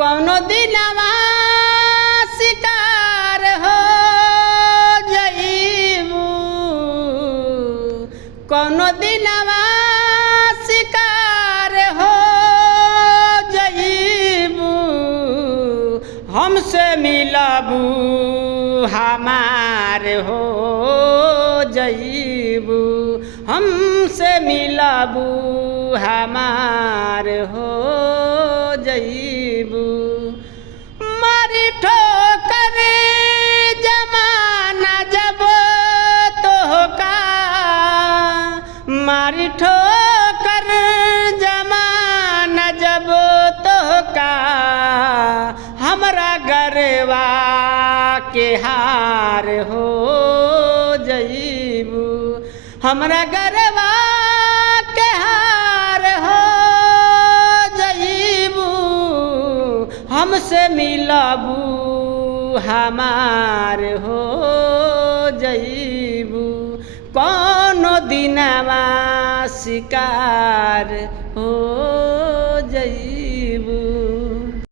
कौनो दिनवा शिकार हो जईबू, कौनो दिनवा शिकार हो जईबू, हमसे मिलबू हमार हो जईबू, हमसे मिलबू हमार हो जईबू। मारी ठोकर जमाना जब तोहका, मारी ठोकर जमाना जब तोहका, हमरा गरवा के हार हो जईबू, हमरा गरवा के हार हो जईबू, हमसे मिलबू हमार हो जईबू, कौनो दिनवा शिकार हो जईबू।